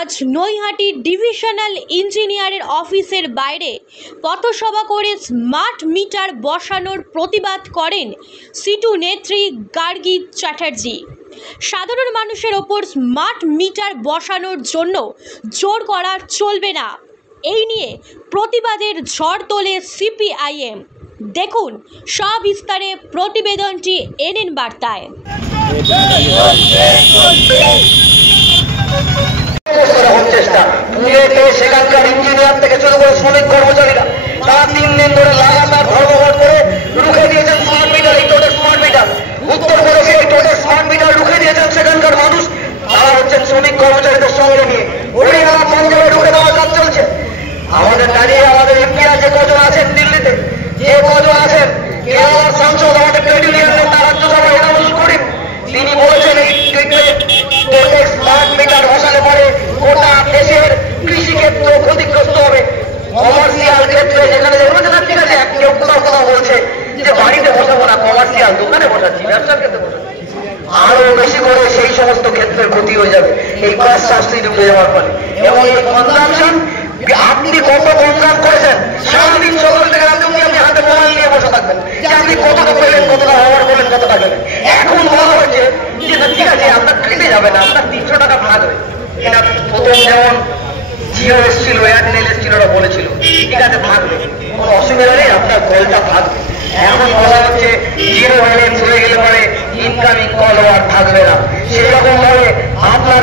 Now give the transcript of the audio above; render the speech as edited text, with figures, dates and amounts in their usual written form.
আজ নৈহাটি ডিভিশনাল ইঞ্জিনিয়ারের অফিসের বাইরে পথসভা করে স্মার্ট মিটার বসানোর প্রতিবাদ করেন সিটু নেত্রী গার্গী চ্যাটার্জি। সাধারণ মানুষের ওপর স্মার্ট মিটার বসানোর জন্য জোর করা চলবে না, এই নিয়ে প্রতিবাদের ঝড় তোলে সিপিআইএম। দেখুন সবিস্তারে প্রতিবেদনটি এনএন বার্তায়। সেখানকার ইঞ্জিনিয়ার থেকে শুরু করে শ্রমিক কর্মচারীরা তারা 3 দিন ধরে লাগাতার ধর্মঘট করে রুখে দিয়েছেন স্মার্ট মিটার, এই টোটাল স্মার্ট মিটার। উত্তরপ্রদেশে এই টোটাল স্মার্ট মিটার রুখে দিয়েছেন সেখানকার মানুষ। তারা হচ্ছেন শ্রমিক কর্মচারীদের সঙ্গে নিয়ে হরিয়ানা পাঞ্জাবে রুখে দেওয়ার কাজ চলছে। আমাদের দাঁড়িয়ে আমাদের এমপিরা যে কজন আছেন দিল্লিতে, যে কজন আছেন কেরালার সাংসদ আমাদের ট্রেড ইউনিয়ন নেতা রাজ্যসভায় এনামুল করিম, তিনি বলেছেন এই টোটাল স্মার্ট মিটার বসালে পরে গোটা দেশের কৃষি ক্ষেত্র ক্ষতিগ্রস্ত হবে। কমার্শিয়াল ক্ষেত্রে যেখানে ঠিক আছে, কেউ কোথাও কোথাও বলছে যে বাড়িতে বসাবো না, কমার্শিয়াল দোকানে বসাচ্ছি, ব্যবসার ক্ষেত্রে বসাচ্ছি, আরো বেশি করে সেই সমস্ত ক্ষেত্রের ক্ষতি হয়ে যাবে এই কস্ট সাবসিডি উঠে যাওয়ার ফলে। এবং এই কনজামশন, আপনি কত কনজাম করেছেন সারাদিন সকাল থেকে রাতে আপনি হাতে মোবাইল নিয়ে বসে থাকবেন যে আপনি কতটা পেলেন, কতটা ব্যবহার করলেন, কতটা গেলেন। এখন বলা হচ্ছে যে না ঠিক আছে আপনার কেটে যাবে না, আপনার 300 টাকা ভাগ হবে। এটা প্রথম যেমন জিও এসছিল, এয়ারটেল এসছিল, ওরা বলেছিল ঠিক আছে ভাগবে, কোনো অসুবিধা নেই, আপনার কলটা ভাগবে। এখন বলা হচ্ছে জিরো ব্যালেন্স হয়ে গেলে পরে ইনকামিং কল আর থাকবে না। সেই রকম ভাবে আপনার